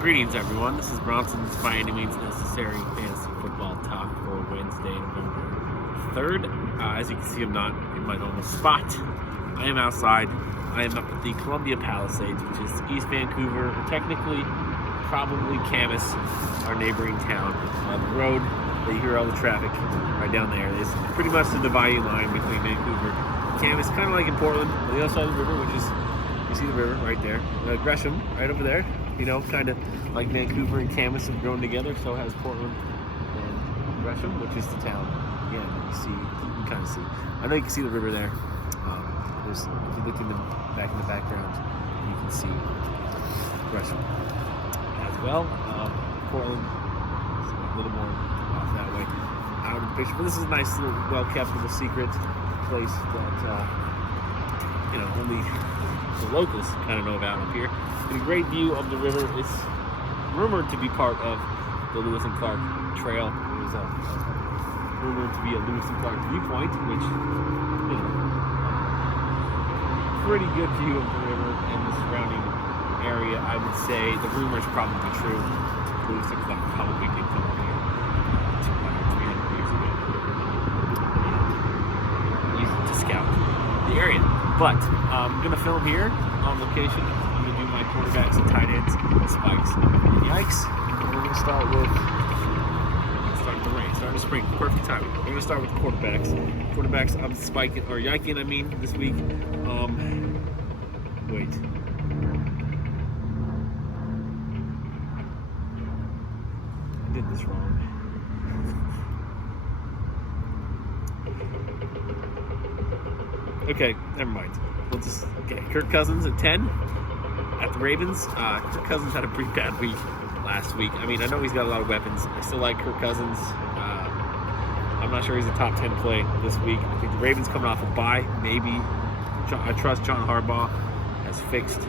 Greetings, everyone. This is Bronson's By Any Means Necessary Fantasy Football Talk for Wednesday, November 3rd. As you can see, I'm not in my normal spot. I am outside. I am up at the Columbia Palisades, which is East Vancouver, or technically, probably Camas, our neighboring town. The road that you hear all the traffic right down there is pretty much the dividing line between Vancouver and Camas, kind of like in Portland, on the other side of the river, which is, you see the river right there. Gresham, right over there. You know, kind of like Vancouver and Camas have grown together, so has Portland and Gresham, which is the town. Again, you can kind of see. I know you can see the river there. If you look in the background, you can see Gresham as well. Portland is a little more off that way out of the picture, but this is a nice little, well-kept little secret place that only the locals kind of know about up here. A great view of the river. It's rumored to be part of the Lewis and Clark Trail. It was rumored to be a Lewis and Clark viewpoint, which, pretty good view of the river and the surrounding area. I would say the rumor is probably true. Lewis and Clark probably did come up here 200, 300 years ago. Used to scout the area. But I'm going to film here on location. I'm going to do my quarterbacks and tight ends, spikes and yikes. And we're going to start with the rain, start the spring, perfect timing. We're going to start with the quarterbacks. Quarterbacks, I'm spiking, or yiking, this week. Wait. I did this wrong. Okay, never mind. We'll just Kirk Cousins at 10 at the Ravens. Kirk Cousins had a pretty bad week last week. I know he's got a lot of weapons. I still like Kirk Cousins. I'm not sure he's a top 10 play this week. I think the Ravens coming off a bye. Maybe I trust John Harbaugh has fixed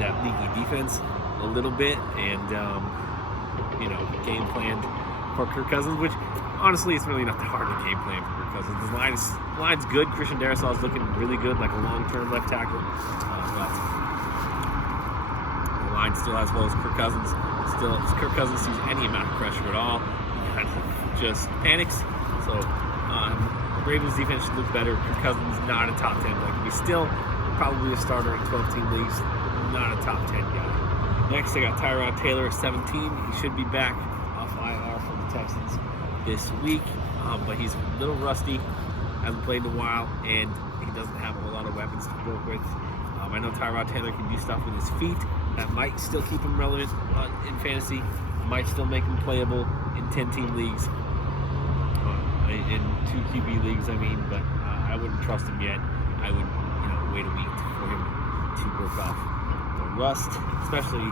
that leaky defense a little bit and game planned for Kirk Cousins, which honestly, it's really not that hard to game plan for Kirk Cousins. The line's good. Christian Darrisaw is looking really good, like a long-term left tackle. But the line still has holes. Kirk Cousins sees any amount of pressure at all, he just panics. So Ravens defense should look better. Kirk Cousins not a top 10 player. He's still probably a starter in 12-team leagues, not a top 10 guy. Next, I got Tyrod Taylor at 17. He should be back off IR from the Texans this week, but he's a little rusty, hasn't played in a while, and he doesn't have a lot of weapons to work with. I know Tyrod Taylor can do stuff with his feet that might still keep him relevant in fantasy, might still make him playable in 10-team leagues, in 2 QB leagues, but I wouldn't trust him yet. I would, wait a week for him to work off the rust, especially,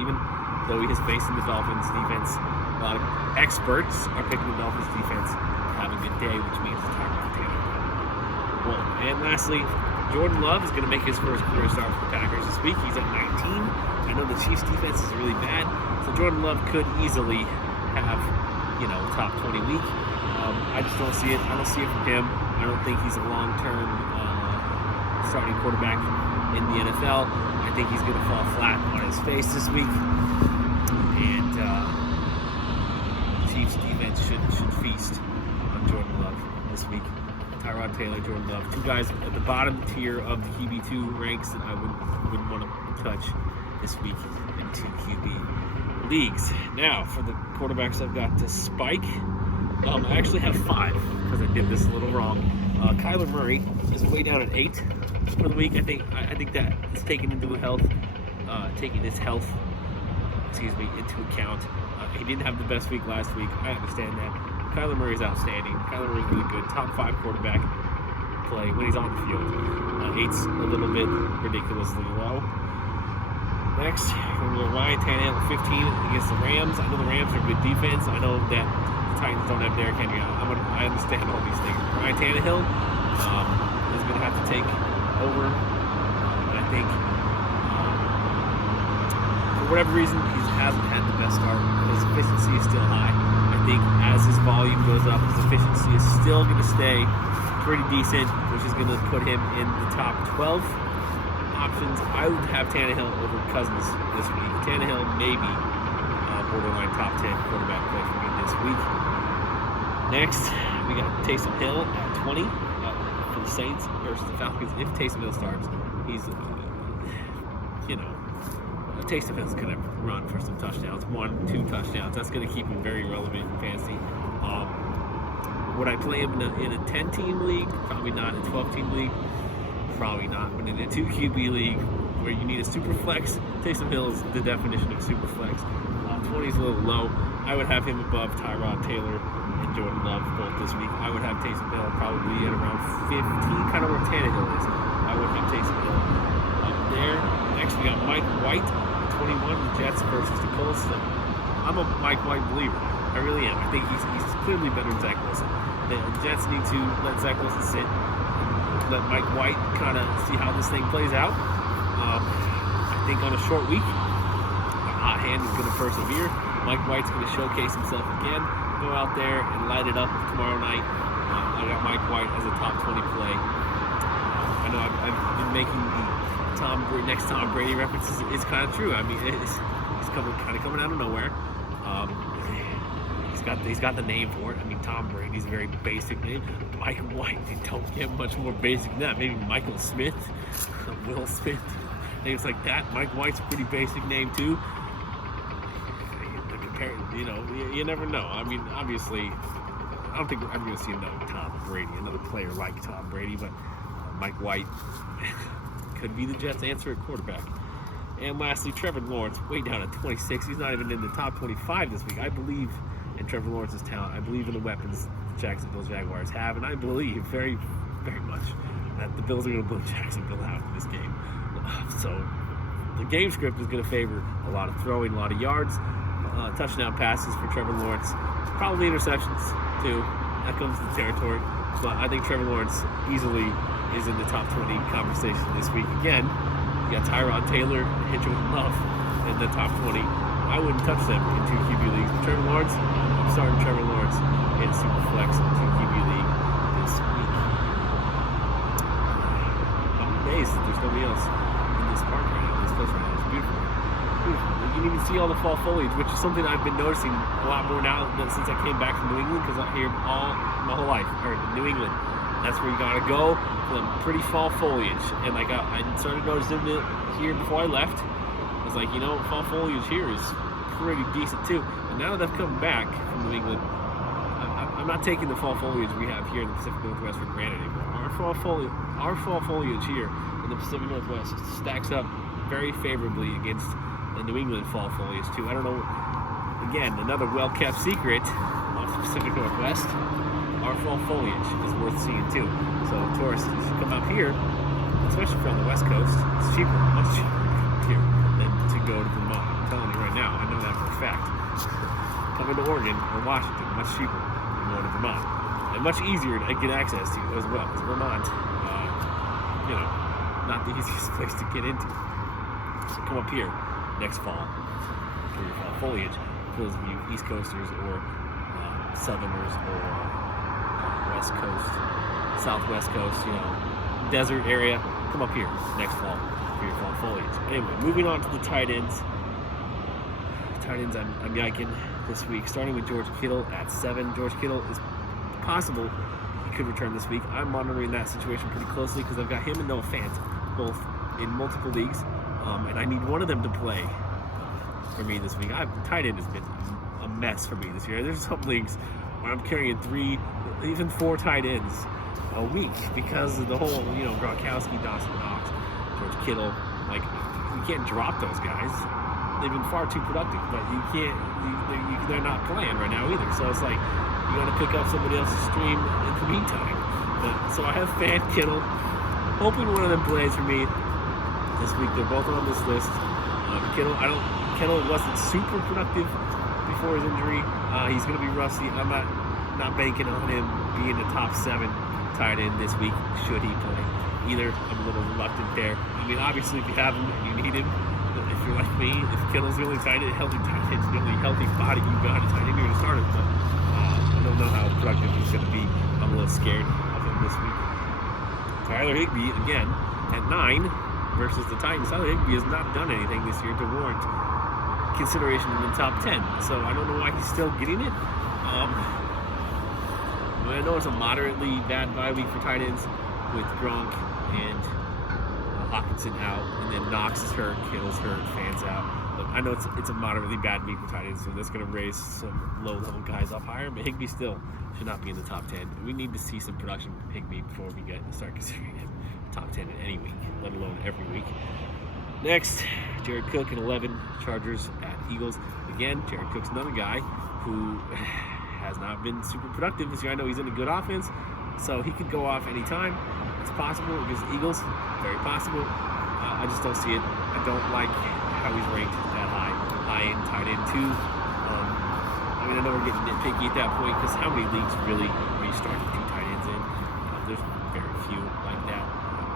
even though he has faced in the Dolphins defense. A lot of experts are picking the Dolphins defense to have a good day, which means the Tyrod Taylor. Well, and lastly, Jordan Love is going to make his first career start for the Packers this week. He's at 19. I know the Chiefs defense is really bad, so Jordan Love could easily have, top 20 week. I just don't see it. I don't see it from him. I don't think he's a long-term starting quarterback in the NFL. I think he's going to fall flat on his face this week. And Chiefs defense should feast on Jordan Love this week. Tyrod Taylor, Jordan Love, 2 guys at the bottom tier of the QB2 ranks that I wouldn't want to touch this week in 2 QB leagues. Now, for the quarterbacks, I've got to spike. I actually have 5 because I did this a little wrong. Kyler Murray is way down at 8 for the week. I think that is taking his health into account. He didn't have the best week last week. I understand that. Kyler Murray is outstanding. Kyler Murray is really good. Top 5 quarterback play when he's on the field. 8's a little bit ridiculously low. Next, we're going to go Ryan Tannehill 15 against the Rams. I know the Rams are a good defense. I know that the Titans don't have Derrick Henry. I understand all these things. Ryan Tannehill is going to have to take over. And I think for whatever reason, he hasn't had the best start. His efficiency is still high. I think as his volume goes up, his efficiency is still going to stay pretty decent, which is going to put him in the top 12 options, I would have Tannehill over Cousins this week. Tannehill maybe borderline top 10 quarterback play for me this week. Next, we got Taysom Hill at 20 for the Saints versus the Falcons. If Taysom Hill starts, he's, Taysom Hill's going to run for some touchdowns, 1-2 touchdowns. That's going to keep him very relevant in fantasy. Would I play him in a 10-team league? Probably not. In a 12-team league? Probably not. But in a 2 QB league where you need a super flex, Taysom Hill is the definition of super flex. 20 is a little low. I would have him above Tyrod Taylor and Jordan Love both this week. I would have Taysom Hill probably at around 15, kind of where Tannehill is. I would have Taysom Hill up there. Next, we got Mike White, 21, the Jets versus the Colts. So I'm a Mike White believer. I really am. I think he's clearly better than Zach Wilson. The Jets need to let Zach Wilson sit and let Mike White kind of see how this thing plays out. I think on a short week, the hot hand is going to persevere. Mike White's going to showcase himself again. Go out there and light it up tomorrow night. I got Mike White as a top 20 play. I know I've been making the next Tom Brady references. It's kind of true. I mean, he's coming out of nowhere. He's got the name for it. I mean, Tom Brady's a very basic name. Mike White, they don't get much more basic than that. Maybe Michael Smith, Will Smith, names like that. Mike White's a pretty basic name too. You never know. I mean, obviously, I don't think I'm going to see another Tom Brady, another player like Tom Brady, but Mike White could be the Jets' answer at quarterback. And lastly, Trevor Lawrence, way down at 26. He's not even in the top 25 this week. I believe in Trevor Lawrence's talent. I believe in the weapons the Jacksonville Jaguars have, and I believe very, very much that the Bills are going to blow Jacksonville out in this game. So the game script is going to favor a lot of throwing, a lot of yards, touchdown passes for Trevor Lawrence, probably interceptions too. That comes to the territory. But I think Trevor Lawrence easily is in the top 20 conversation this week. Again, you got Tyrod Taylor and Jordan Love in the top 20. I wouldn't touch them in 2 QB leagues. But Trevor Lawrence, I'm starting Trevor Lawrence in Superflex 2 QB league this week. I'm amazed that there's nobody else in this park right now, this place right now. It's beautiful. Beautiful. You can even see all the fall foliage, which is something I've been noticing a lot more now since I came back from New England, because I'm here my whole life, or New England. That's where you gotta go for the pretty fall foliage. And I started noticing it here before I left. I was like, fall foliage here is pretty decent too. And now that I've come back from New England, I'm not taking the fall foliage we have here in the Pacific Northwest for granted anymore. Our fall foliage here in the Pacific Northwest stacks up very favorably against the New England fall foliage too. I don't know. Again, another well-kept secret of the Pacific Northwest. Our fall foliage is worth seeing too. So tourists come up here, especially from the West Coast. It's cheaper, much cheaper here than to go to Vermont. I'm telling you right now, I know that for a fact. Coming to Oregon or Washington, much cheaper than going to Vermont, and much easier to get access to as well. Because Vermont, not the easiest place to get into. So come up here next fall for your fall foliage. For those of you East Coasters or Southerners or West Coast, Southwest Coast, desert area, come up here next fall for your fall foliage. Anyway, moving on to the tight ends. I'm yiking this week, starting with George Kittle at 7. George Kittle is possible he could return this week. I'm monitoring that situation pretty closely because I've got him and Noah Fant both in multiple leagues, and I need one of them to play for me this week. Tight end has been a mess for me this year. There's some leagues where I'm carrying 3, even 4 tight ends a week because of the whole, Gronkowski, Dawson Knox, George Kittle. Like, you can't drop those guys. They've been far too productive, but you can't. They're not playing right now either. So it's like you got to pick up somebody else's stream in the meantime. So I have Fant, Kittle, hoping one of them plays for me this week. They're both on this list. Kittle wasn't super productive before his injury. He's going to be rusty. I'm not banking on him being a top 7 tight end this week, should he play. Either, I'm a little reluctant there. I mean, obviously, if you have him and you need him, if you're like me, if Kittle's the only healthy tight end, the only healthy body you've got, it's tight end, you're going to start him. But I don't know how productive he's going to be. I'm a little scared of him this week. Tyler Higbee, again, at 9. versus the Titans. Tyler Higbee has not done anything this year to warrant consideration in the top 10. So I don't know why he's still getting it. I know it's a moderately bad bye week for tight ends with Gronk and Hawkinson out, and then Knox is hurt, Kittle's hurt, Fans out. But I know it's a moderately bad week for tight ends, so that's going to raise some low-level guys up higher. But Higbee still should not be in the top 10. We need to see some production from Higbee before we start considering him top 10 in any week, let alone every week. Next, Jared Cook at 11, Chargers at Eagles. Again, Jared Cook's another guy who has not been super productive this year. I know he's in a good offense, so he could go off anytime. It's possible against the Eagles, very possible. I just don't see it. I don't like how he's ranked that high in tight end 2. I know we're getting nitpicky at that point because how many leagues really are you starting 2 tight ends in? There's very few like that.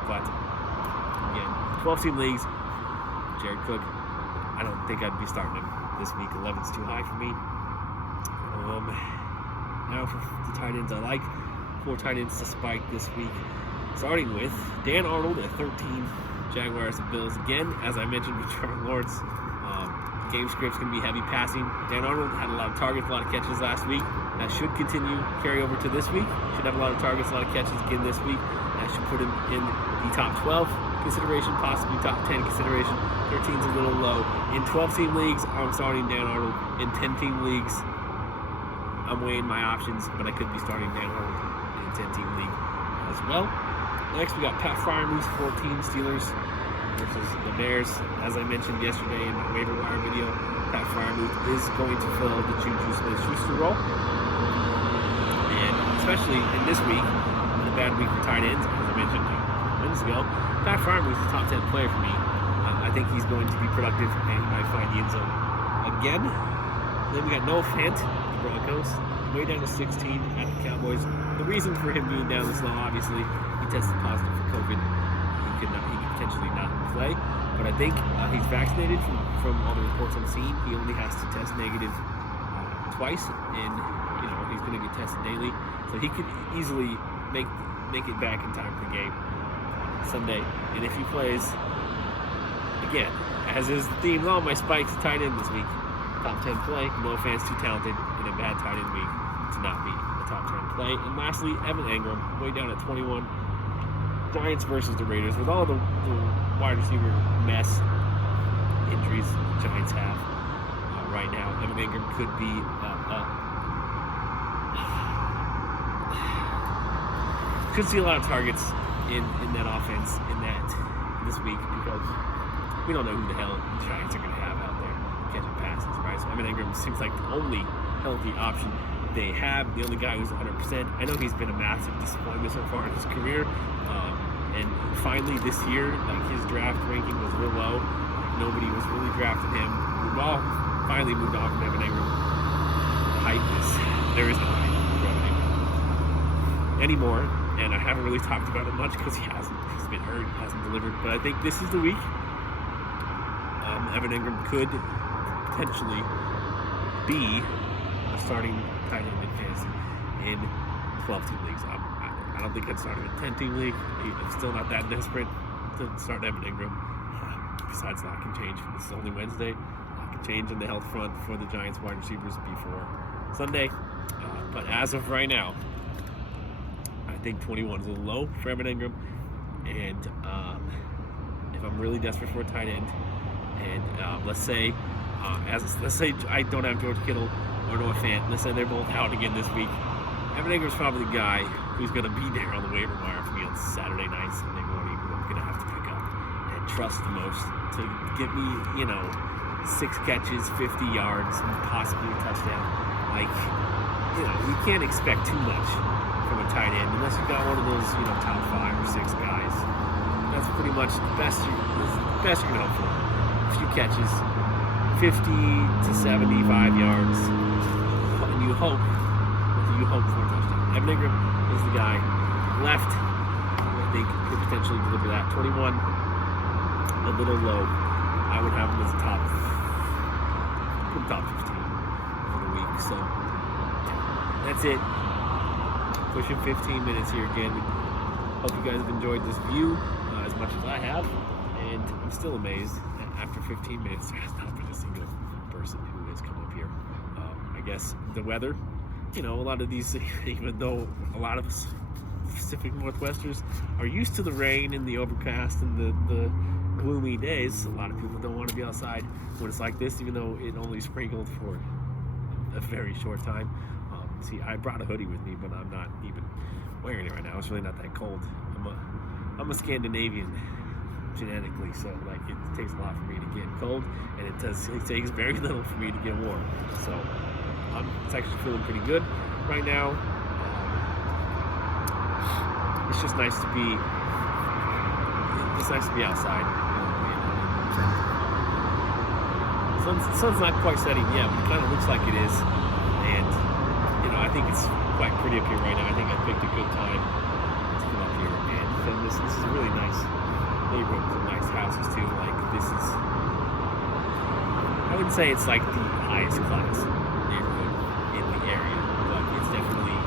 But again, 12-team leagues, Jared Cook, I don't think I'd be starting him this week. 11's too high for me. Now for the tight ends I like. 4 tight ends to spike this week. Starting with Dan Arnold at 13, Jaguars and Bills. Again, as I mentioned with Trevor Lawrence, game script's going to be heavy passing. Dan Arnold had a lot of targets, a lot of catches last week. That should continue, carry over to this week. Should have a lot of targets, a lot of catches again this week. That should put him in the top 12 consideration, possibly top 10 consideration. 13's a little low. In 12-team leagues, I'm starting Dan Arnold. In 10-team leagues, I'm weighing my options, but I could be starting Dan Arnold in a 10-team league as well. Next, we got Pat Freiermuth, 14 Steelers versus the Bears. As I mentioned yesterday in my waiver wire video, Pat Freiermuth is going to fill the Juju Smith-Schuster role. And especially in this week, in a bad week for tight ends, as I mentioned minutes ago, Pat Freiermuth is a top 10 player for me. I think he's going to be productive and he might find the end zone again. Then we got Noah Fant, the Broncos, way down to 16 at the Cowboys. The reason for him being down this low, obviously, he tested positive for COVID. He could potentially not play, but I think he's vaccinated from all the reports I'm seeing. He only has to test negative twice, and he's going to get tested daily, so he could easily make it back in time for the game Sunday. And if he plays, again, as is the theme on my spikes tight end this week, top 10 play. No fans too talented in a bad tight end week to not be a top 10 play. And lastly, Evan Engram, way down at 21. Giants versus the Raiders. With all the wide receiver mess injuries the Giants have right now, Evan Engram could be could see a lot of targets in that offense this week because we don't know who the hell the Giants are going to have out there catching passes, right? So Evan Engram seems like the only healthy option they have, the only guy who's 100%. I know he's been a massive disappointment so far in his career. And finally this year, his draft ranking was real low. Nobody was really drafting him. We've all finally moved on from Evan Engram. The hype there is no hype for Evan Engram anymore. And I haven't really talked about it much because he's been hurt, he hasn't delivered. But I think this is the week Evan Engram could potentially be a starting tight end in fantasy in 12-team leagues. I don't think I'd start him in a 10-team league. I'm still not that desperate to start Evan Engram. Besides, a lot can change. This is only Wednesday. A lot can change in the health front for the Giants wide receivers before Sunday. But as of right now, I think 21 is a little low for Evan Engram. And if I'm really desperate for a tight end, and let's say I don't have George Kittle or Noah Fant. Let's say they're both out again this week. Evan Engram's probably the guy who's going to be there on the waiver wire for me on Saturday night, Sunday morning, who I'm going to have to pick up and trust the most to give me, 6 catches, 50 yards, and possibly a touchdown. You can't expect too much from a tight end unless you've got one of those, top 5 or 6 guys. That's pretty much the best you're going to hope for. A few catches, 50 to 75 yards, and you hope for a touchdown. Evan Engram is the guy left who I think could potentially deliver that. 21, a little low. I would have him as a top 15 for the week. So that's it. Pushing 15 minutes here again. Hope you guys have enjoyed this view as much as I have. And I'm still amazed that after 15 minutes, there has not been a single person who has come up here. I guess the weather, a lot of these, even though a lot of us Pacific Northwesters are used to the rain and the overcast and the gloomy days, a lot of people don't want to be outside when it's like this, even though it only sprinkled for a very short time. See, I brought a hoodie with me, but I'm not even wearing it right now. It's really not that cold. I'm a Scandinavian genetically, so like it takes a lot for me to get cold, and it takes very little for me to get warm. So it's actually feeling pretty good right now. It's just nice to be. It's nice to be outside. Sun's not quite setting yet, but it kind of looks like it is, and I think it's quite pretty up here right now. I think I picked a good time to come up here and film this. This is a really nice neighborhood with some nice houses too. Like this is, I wouldn't say it's like the highest class neighborhood in the area, but it's definitely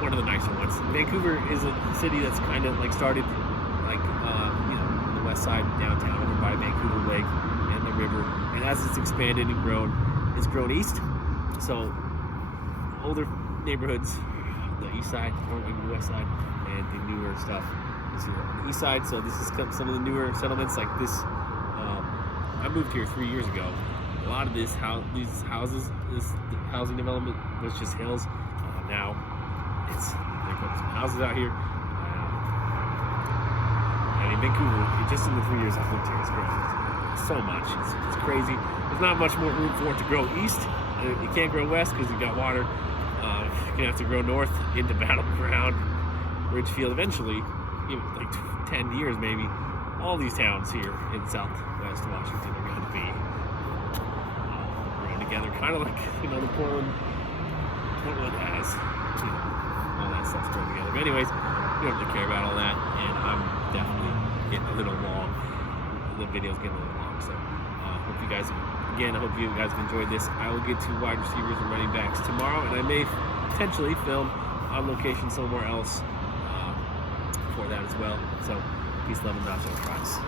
one of the nicer ones. Vancouver is a city that's kind of like started like on the west side downtown over by Vancouver Lake and the river, and as it's expanded and grown, it's grown east. So older neighborhoods, the east side or the west side, and the newer stuff is here on the east side. So this is some of the newer settlements like this. I moved here 3 years ago. A lot of these houses, this housing development was just hills. Now they've got some houses out here. Vancouver, just in the 3 years I've lived here, it's grown so much. It's crazy. There's not much more room for it to grow east. You can't grow west because you've got water. You're gonna have to grow north into Battleground, Ridgefield. Eventually, like 10 years maybe, all these towns here in Southwest Washington are going to be grown together, kind of like the Portland has. All that stuff's grown together. But anyways, you don't really care about all that, and I'm definitely getting a little long. The video's getting a little long, so hope you guys, again, I hope you guys have enjoyed this. I will get to wide receivers and running backs tomorrow, and I may potentially film on location somewhere else for that as well. So peace, love, and nachos, friends.